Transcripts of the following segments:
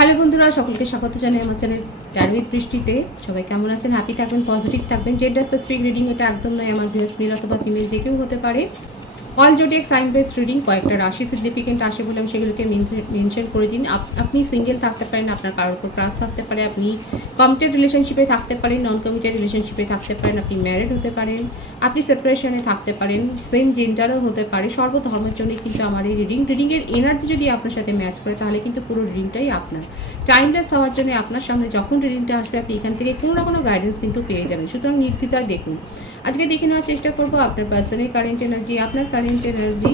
Hello বন্ধুরা, সকলকে স্বাগত জানাই আমার চ্যানেল ডারবিক বৃষ্টিতে সবাই কেমন আছেন? হ্যাপি থাকবেন পজিটিভ থাকবেন। জেন্ডার স্পেসিফিক রিডিং এটা একদম নয়, আমার ভিউস মেল অথবা ফিমেল যে কেউ হতে পারে। All zodiac sign based reading কয়েকটা রাশি সিগনিফিকেন্ট আসে বলে আমি সেগুলোকে মেনশন করে দিন। আপ- আপনি সিঙ্গেল থাকতে পারেন, আপনার কারোর উপর ক্রাশ থাকতে পারে, আপনি কমিটেড রিলেশনশিপে থাকতে পারেন নন কমিটেড রিলেশনশিপে থাকতে পারেন, আপনি ম্যারিড হতে পারেন, আপনি সেপারেশনে থাকতে পারেন সেম জেন্ডারও হতে পারে। সর্বধর্মের জন্য কিন্তু আমার এই রিডিং রিডিংয়ের এনার্জি যদি আপনার সাথে ম্যাচ করে, তাহলে কিন্তু পুরো রিডিংটাই আপনার। টাইমলেস হওয়ার জন্য আপনার সামনে যখন রিডিংটা আসবে, আপনি এখান থেকে কোনো না কোনো গাইডেন্স কিন্তু পেয়ে যাবেন। সুতরাং নির্দ্বিধায় দেখুন। আজকে দেখে নেওয়ার চেষ্টা করব আপনার পার্সনের কারেন্ট এনার্জি আপনার কারেন্ট এনার্জি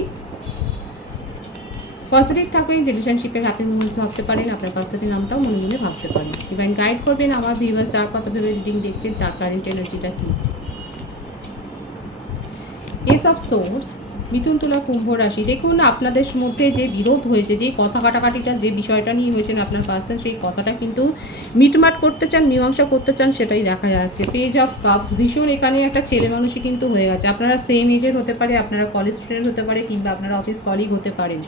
পজিটিভ থাকবেন রিলেশনশিপের হ্যাপি মুমেন্টস ভাবতে পারেন, আপনার পার্সনের নামটাও মনে মনে ভাবতে পারেন। ইভেন গাইড করবেন আমার ভিউয়ার্স যার কত ভেবে রিডিং দেখছেন, তার কারেন্ট এনার্জিটা কী? এসব সোর্স মিথুন তুলা কুম্ভ রাশি। দেখুন, আপনাদের মধ্যে যে বিরোধ হয়েছে, যে কথা কাটাকাটিটা, যে বিষয়টা নিয়ে হয়েছেন আপনার পার্সন সেই কথাটা কিন্তু মিটমাট করতে চান, মীমাংসা করতে চান, সেটাই দেখা যাচ্ছে। পেজ অফ কাপস ভীষণ এখানে একটা ছেলে মানুষই কিন্তু হয়ে গেছে। আপনারা সেম এজের হতে পারে, আপনারা কলেজ স্টুডেন্ট হতে পারে, কিংবা আপনারা অফিস কলিগ হতে পারেন।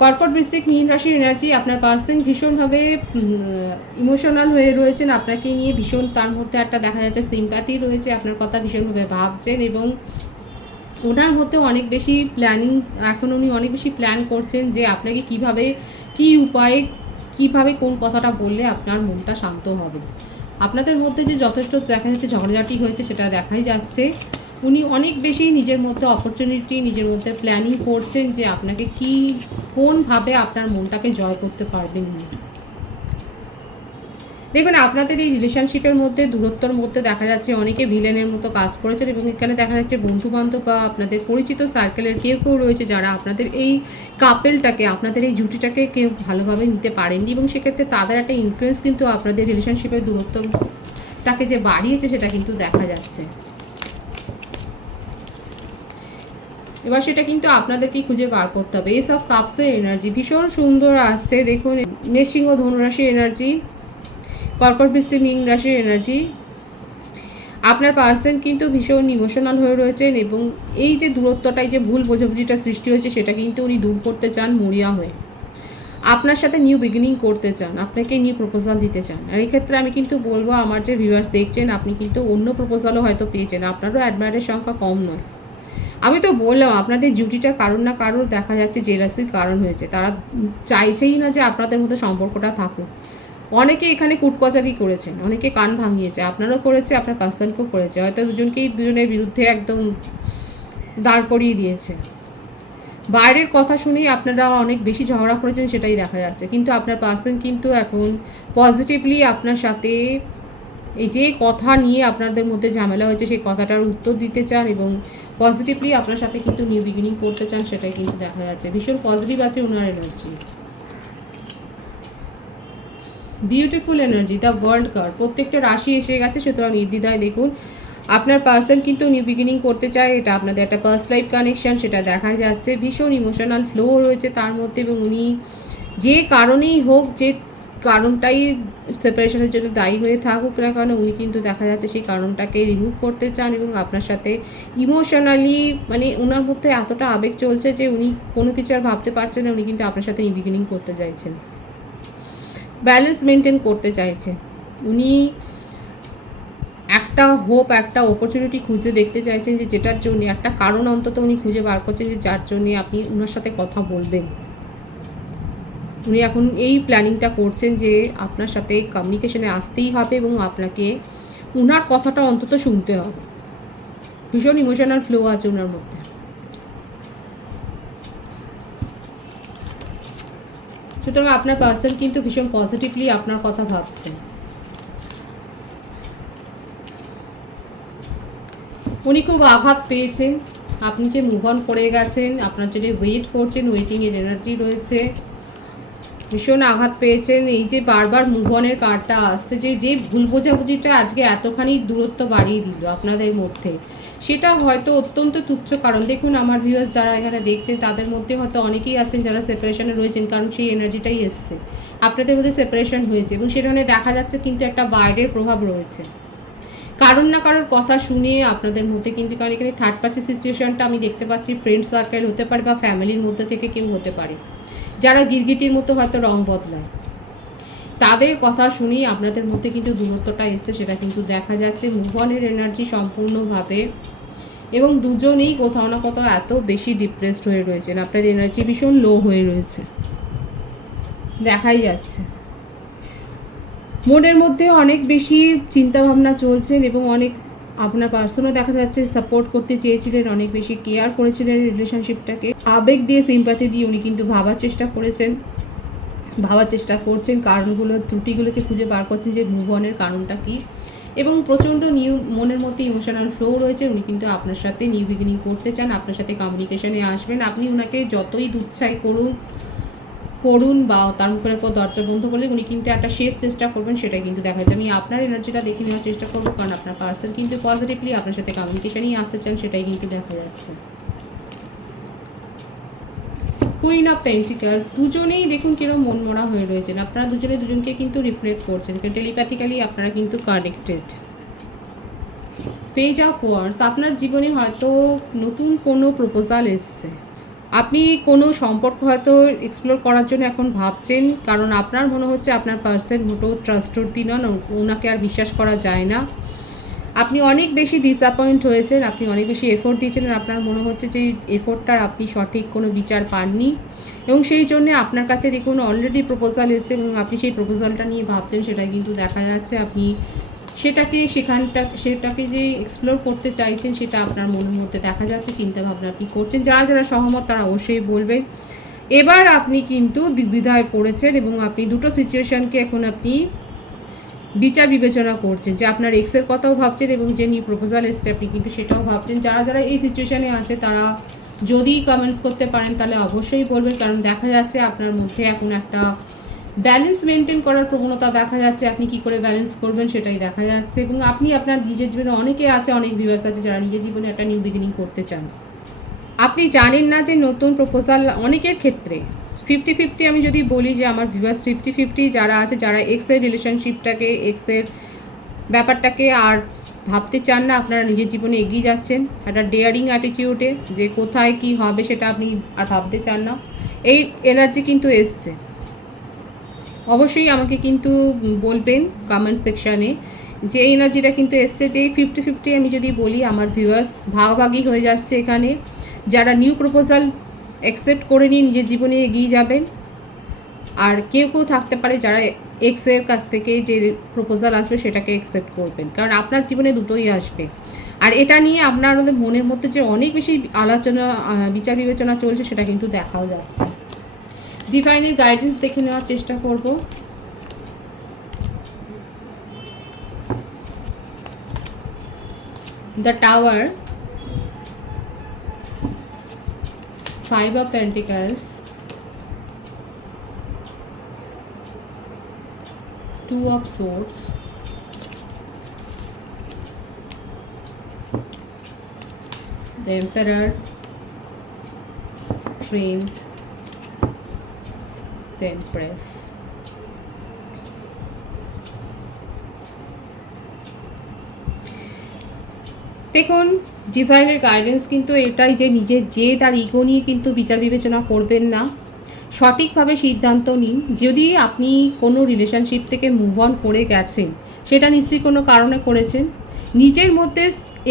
কর্কট বৃশ্চিক মীন রাশির এনার্জি আপনার পার্সন ভীষণভাবে ইমোশনাল হয়ে রয়েছেন। আপনাকে নিয়ে ভীষণ তার মধ্যে একটা দেখা যাচ্ছে সিম্প্যাথি রয়েছে। আপনার কথা ভীষণভাবে ভাবছেন এবং ওনার মধ্যে অনেক বেশি প্ল্যানিং এখন উনি অনেক বেশি প্ল্যান করছেন যে আপনাকে কীভাবে, কি উপায়ে, কীভাবে কোন কথাটা বললে আপনার মনটা শান্ত হবে। আপনাদের মধ্যে যে যথেষ্ট দেখা যাচ্ছে ঝগড়াঝাটি হয়েছে সেটা দেখাই যাচ্ছে। উনি অনেক বেশি নিজের মধ্যে অপরচুনিটি নিজের মধ্যে প্ল্যানিং করছেন যে আপনাকে কি, কোনভাবে আপনার মনটাকে জয় করতে পারবেন উনি। দেখবেন আপনাদের এই রিলেশনশিপের মধ্যে, দূরত্বর মধ্যে দেখা যাচ্ছে অনেকে ভিলেনের মতো কাজ করেছেন এবং এখানে দেখা যাচ্ছে বন্ধু বান্ধব বা আপনাদের পরিচিত সার্কেলের কেউ কেউ রয়েছে যারা আপনাদের এই কাপেলটাকে আপনাদের এই জুটিটাকে কেউ ভালোভাবে নিতে পারেননি এবং সেক্ষেত্রে তাদের একটা ইনফ্লুয়েন্স কিন্তু আপনাদের রিলেশনশিপের দূরত্বটাকে যে বাড়িয়েছে সেটা কিন্তু দেখা যাচ্ছে। এবার সেটা কিন্তু আপনাদেরকেই খুঁজে বার করতে হবে। এসব কাপসের এনার্জি ভীষণ সুন্দর আছে। দেখুন ও ধনুরাশির এনার্জি কর্কট বৃষ্টি মিন রাশির এনার্জি আপনার পার্সন কিন্তু ভীষণ ইমোশনাল হয়ে রয়েছেন এবং এই যে দূরত্বটাই যে ভুল বোঝাবুঝিটা সৃষ্টি হয়েছে, সেটা কিন্তু উনি দূর করতে চান মরিয়া হয়ে। আপনার সাথে নিউ বিগিনিং করতে চান, আপনাকে নিউ প্রপোজাল দিতে চান। আর এই ক্ষেত্রে আমি কিন্তু বলব, আমার যে ভিউয়ার্স দেখছেন, আপনি কিন্তু অন্য প্রপোজালও হয়তো পেয়েছেন। আপনারও অ্যাডমায়ারের সংখ্যা কম নয়। আমি তো বললাম, আপনাদের জুটিটা কারোর না কারোর দেখা যাচ্ছে জেলাসির কারণ হয়েছে। তারা চাইছেই না যে আপনাদের মধ্যে সম্পর্কটা থাকুক। অনেকে এখানে কুটকচারি করেছেন, অনেকে কান ভাঙিয়েছে, আপনারও করেছে, আপনার পার্সনকেও করেছে, হয়তো দুজনকেই দুজনের বিরুদ্ধে একদম দাঁড় করিয়ে দিয়েছে। বাইরের কথা শুনেই আপনারা অনেক বেশি ঝগড়া করেছেন সেটাই দেখা যাচ্ছে, কিন্তু আপনার পার্সন কিন্তু এখন পজিটিভলি আপনার সাথে এই যে কথা নিয়ে আপনাদের মধ্যে ঝামেলা হয়েছে, সেই কথাটার উত্তর দিতে চান এবং পজিটিভলি আপনার সাথে কিন্তু নিউ বিগিনিং করতে চান, সেটাই কিন্তু দেখা যাচ্ছে। ভীষণ পজিটিভ আছে ওনার energy beautiful energy the world card প্রত্যেকটা রাশি এসে গেছে, সুতরাং নির্দ্বিধায় দেখুন, আপনার পার্সন কিন্তু নিউ বিগিনিং করতে চায়, এটা আপনাদের একটা পার্স লাইফ কানেকশন সেটা দেখা যাচ্ছে। ভীষণ ইমোশনাল ফ্লো রয়েছে তার মধ্যে এবং উনি যে কারণেই হোক, যে কারণটাই সেপারেশনের জন্য দায়ী হয়ে থাকুক না কারণ উনি কিন্তু দেখা যাচ্ছে সেই কারণটাকে রিমুভ করতে চান এবং আপনার সাথে ইমোশনালি মানে ওনার মধ্যে এতটা আবেগ চলছে যে উনি কোনো কিছু আর ভাবতে পারছেন না, উনি কিন্তু আপনার সাথে বিগিনিং করতে চাইছেন। ব্যালেন্স মেনটেন করতে চাইছে। উনি একটা হোপ একটা অপরচুনিটি খুঁজে দেখতে চাইছেন যে যেটার জন্য, একটা কারণ অন্তত উনি খুঁজে বার করছেন যে যার জন্য আপনি ওনার সাথে কথা বলবেন। উনি এখন এই প্ল্যানিংটা করছেন যে আপনার সাথে কমিউনিকেশনে আসতেই হবে এবং আপনাকে ওনার কথাটা অন্তত শুনতে হবে। ভীষণ ইমোশনাল ফ্লো আছে ওনার মধ্যে। সুতরাং আপনার পার্সন কিন্তু ভীষণ পজিটিভলি আপনার কথা ভাবছেন। উনি খুব আঘাত পেয়েছেন। আপনি যে মুভ অন করে গেছেন, আপনার জন্য ওয়েট করছেন ওয়েটিংয়ের এনার্জি রয়েছে। ভীষণ আঘাত পেয়েছেন। এই যে বারবার মুভ অনের কার্ডটা আসছে, যে যে ভুল বোঝাবুঝিটা আজকে এতখানি দূরত্ব বাড়িয়ে দিল আপনাদের মধ্যে, সেটা হয়তো অত্যন্ত তুচ্ছ কারণ দেখুন আমার ভিউয়ার্স যারা এখানে দেখছেন, তাদের মধ্যে হয়তো অনেকেই আছেন যারা সেপারেশনে রয়েছেন, কারণ সেই এনার্জিটাই এসছে। আপনাদের মধ্যে সেপারেশন হয়েছে এবং সেখানে দেখা যাচ্ছে কিন্তু একটা বাইরের প্রভাব রয়েছে। কারণ না কারোর কথা শুনে আপনাদের মধ্যে কিন্তু, কারণ এখানে থার্ড পার্টি সিচুয়েশনটা আমি দেখতে পাচ্ছি ফ্রেন্ড সার্কেল হতে পারে বা ফ্যামিলির মধ্যে থেকে কেউ হতে পারে। যারা গিরগিটির মতো হয়তো রং বদলায়। তাদের কথা শুনেই আপনাদের মধ্যে কিন্তু দূরত্বটা এসছে, সেটা কিন্তু দেখা যাচ্ছে। মুভনের এনার্জি সম্পূর্ণভাবে এবং দুজনেই কোথাও না কোথাও এত বেশি ডিপ্রেসড হয়ে রয়েছেন। আপনাদের এনার্জি ভীষণ লো হয়ে রয়েছে। দেখাই যাচ্ছে। মনের মধ্যে অনেক বেশি চিন্তাভাবনা চলছেন এবং অনেক আপনার পার্সনও দেখা যাচ্ছে সাপোর্ট করতে চেয়েছিলেন, অনেক বেশি কেয়ার করেছিলেন রিলেশনশিপটাকে আবেগ দিয়ে সিম্পাথি দিয়ে উনি কিন্তু ভাবার চেষ্টা করেছেন। ভাবার চেষ্টা করছেন, কারণগুলো, ত্রুটিগুলোকে খুঁজে বার করছেন যে মুভ অনের কারণটা কী। এবং প্রচণ্ড নিউ মনের মধ্যে ইমোশনাল ফ্লো রয়েছে, উনি কিন্তু আপনার সাথে নিউ বিগিনিং করতে চান, আপনার সাথে কমিউনিকেশনে আসবেন। আপনি ওনাকে যতই দুচ্ছাই করুন করুন বা তার মুখের পর দরজা বন্ধ করলে উনি কিন্তু একটা শেষ চেষ্টা করবেন সেটা কিন্তু দেখা যাচ্ছে। আমি আপনার এনার্জিটা দেখে নেওয়ার চেষ্টা করব, কারণ আপনার পার্সন কিন্তু পজিটিভলি আপনার সাথে কমিউনিকেশনেই আসতে চান, সেটাই কিন্তু দেখা যাচ্ছে। কুইন অফ পেন্টিকালস দুজনেই দেখুন কীরকম মনমরা হয়ে রয়েছেন। আপনারা দুজনে দুজনকে কিন্তু রিফ্লেক্ট করছেন টেলিপ্যাথিক্যালি আপনারা কিন্তু কানেক্টেড পেজ অফ ওয়ার্ডস আপনার জীবনে হয়তো নতুন কোনো প্রপোজাল এসছে। আপনি কোনো সম্পর্ক হয়তো এক্সপ্লোর করার জন্য এখন ভাবছেন, কারণ আপনার মনে হচ্ছে আপনার পার্সন মোটেও ট্রাস্টর্দি নন, ওনাকে আর বিশ্বাস করা যায় না। আপনি অনেক বেশি ডিসঅ্যাপয়েন্ট হয়েছেন, আপনি অনেক বেশি এফোর্ট দিয়েছেন আপনার মনে হচ্ছে যে এফোর্টটার আপনি সঠিক কোনো বিচার পাননি। এবং সেই জন্যে আপনার কাছে দেখুন অলরেডি প্রপোজাল এসেছে এবং আপনি সেই প্রপোজালটা নিয়ে ভাবছেন, সেটা কিন্তু দেখা যাচ্ছে। আপনি সেটাকে সেখানটা, সেটাকে যে এক্সপ্লোর করতে চাইছেন সেটা আপনার মনের মধ্যে দেখা যাচ্ছে চিন্তা ভাবনা আপনি করছেন। যারা যারা সহমত তারা অবশ্যই বলবেন। এবার আপনি কিন্তু দিগ্বিধায় পড়েছেন এবং আপনি দুটো সিচুয়েশনকে এখন আপনি বিচার বিবেচনা করছেন। যে আপনার এক্সের কথাও ভাবছেন এবং যে নিউ প্রপোজাল এসছে আপনি কিন্তু সেটাও ভাবছেন। যারা যারা এই সিচুয়েশানে আছে তারা যদি কমেন্টস করতে পারেন তাহলে অবশ্যই বলবেন। কারণ দেখা যাচ্ছে আপনার মধ্যে এখন একটা ব্যালেন্স মেনটেন করার প্রবণতা দেখা যাচ্ছে, আপনি কি করে ব্যালেন্স করবেন সেটাই দেখা যাচ্ছে এবং আপনি আপনার নিজের জীবনে অনেকে আছে, অনেক ভিউয়ার্স আছে যারা নিজের জীবনে একটা নিউ বিগিনিং করতে চান। আপনি জানেন না যে নতুন প্রপোজাল অনেকের ক্ষেত্রে ফিফটি ফিফটি আমি যদি বলি যে আমার ভিউয়ার্স ফিফটি ফিফটি যারা আছে, যারা এক্সের রিলেশনশিপটাকে এক্সের ব্যাপারটাকে আর ভাবতে চান না, আপনারা নিজের জীবনে এগিয়ে যাচ্ছেন, একটা ডেয়ারিং অ্যাটিটিউডে যে কোথায় কি হবে সেটা আপনি আর ভাবতে চান না। এই এনার্জি কিন্তু এসছে। অবশ্যই আমাকে কিন্তু বলবেন কমেন্ট সেকশানে যে এনার্জিটা কিন্তু এসছে, যে ফিফটি ফিফটি আমি যদি বলি, আমার ভিউয়ার্স ভাগাভাগি হয়ে যাচ্ছে এখানে। যারা নিউ প্রপোজাল অ্যাকসেপ্ট করে নিয়ে নিজের জীবনে এগিয়ে যাবেন, আর কেউ কেউ থাকতে পারে যারা এক্সের কাছ থেকে যে প্রপোজাল আসবে সেটাকে অ্যাকসেপ্ট করবেন। কারণ আপনার জীবনে দুটোই আসবে। আর এটা নিয়ে আপনার মনের মধ্যে যে অনেক বেশি আলোচনা বিচার বিবেচনা চলছে, সেটা কিন্তু দেখাও যাচ্ছে। ডিভাইনের গাইডেন্স দেখে নেওয়ার চেষ্টা করব। The tower five of pentacles two of swords the emperor, strength the empress. দেখুন ডিভাইনের গাইডেন্স কিন্তু এটাই যে নিজের যে তার ইগো নিয়ে কিন্তু বিচার বিবেচনা করবেন না। সঠিকভাবে সিদ্ধান্ত নিন। যদি আপনি কোনো রিলেশনশিপ থেকে মুভ অন করে গেছেন, সেটা নিশ্চয়ই কোনো কারণে করেছেন, নিজের মধ্যে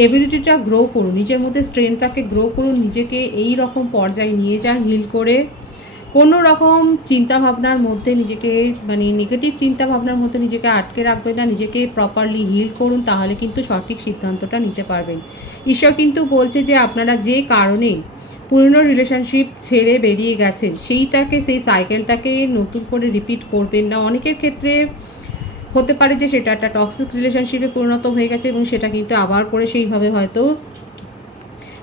এবিলিটিটা গ্রো করুন, নিজের মধ্যে স্ট্রেংথটাকে গ্রো করুন, নিজেকে এই রকম পর্যায়ে নিয়ে যান হিল করে কোনো রকম চিন্তাভাবনার মধ্যে নিজেকে মানে নেগেটিভ চিন্তাভাবনার মধ্যে নিজেকে আটকে রাখবেন না, নিজেকে প্রপারলি হিল করুন, তাহলে কিন্তু সঠিক সিদ্ধান্তটা নিতে পারবেন। ঈশ্বর কিন্তু বলছে যে আপনারা যে কারণে পুরনো রিলেশনশিপ ছেড়ে বেরিয়ে গেছেন, সেইটাকে, সেই সাইকেলটাকে নতুন করে রিপিট করবেন না। অনেকের ক্ষেত্রে হতে পারে যে সেটা একটা টক্সিক রিলেশনশিপে পরিণত হয়ে গেছে এবং সেটা কিন্তু আবার করে সেইভাবে হয়তো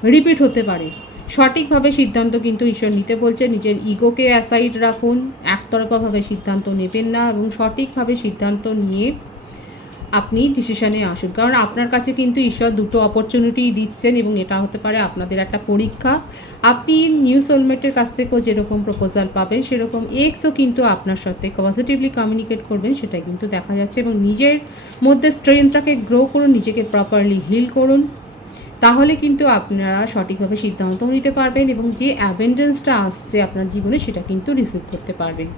রিপিট হতে পারে। সঠিকভাবে সিদ্ধান্ত কিন্তু ঈশ্বর নিতে বলছে। নিজের ইগোকে অ্যাসাইড রাখুন, একতরফাভাবে সিদ্ধান্ত নেবেন না এবং সঠিকভাবে সিদ্ধান্ত নিয়ে আপনি ডিসিশনে আসুন। কারণ আপনার কাছে কিন্তু ঈশ্বর দুটো অপরচুনিটি দিচ্ছেন এবং এটা হতে পারে আপনাদের একটা পরীক্ষা। আপনি নিউ সোলমেটের কাছ থেকেও যেরকম প্রপোজাল পাবেন, সেরকম এক্সও কিন্তু আপনার সাথে পজিটিভলি কমিউনিকেট করবেন সেটা কিন্তু দেখা যাচ্ছে এবং নিজের মধ্যে স্ট্রেংথটাকে গ্রো করুন, নিজেকে প্রপারলি হিল করুন। তাহলে কিন্তু আপনারা সঠিকভাবে সিদ্ধান্ত নিতে পারবেন এবং যে অ্যাবেন্ডেন্সটা আসছে আপনার জীবনে সেটা কিন্তু রিসিভ করতে পারবেন।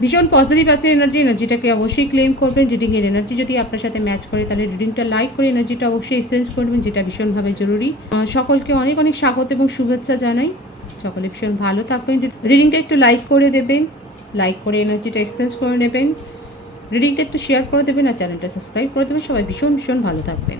ভীষণ পজিটিভ আছে এনার্জি এনার্জিটাকে অবশ্যই ক্লেম করবেন। রিডিংয়ের এনার্জি যদি আপনার সাথে ম্যাচ করে, তাহলে রিডিংটা লাইক করে এনার্জিটা অবশ্যই এক্সচেঞ্জ করবেন, যেটা ভীষণভাবে জরুরি। সকলকে অনেক অনেক স্বাগত এবং শুভেচ্ছা জানাই। সকলে ভীষণ ভালো থাকবেন। রিডিংটা একটু লাইক করে দেবেন লাইক করে এনার্জিটা এক্সচেঞ্জ করে নেবেন। রিডিংটা একটু শেয়ার করে দেবেন আর চ্যানেলটা সাবস্ক্রাইব করে দেবেন। সবাই ভীষণ ভীষণ ভালো থাকবেন।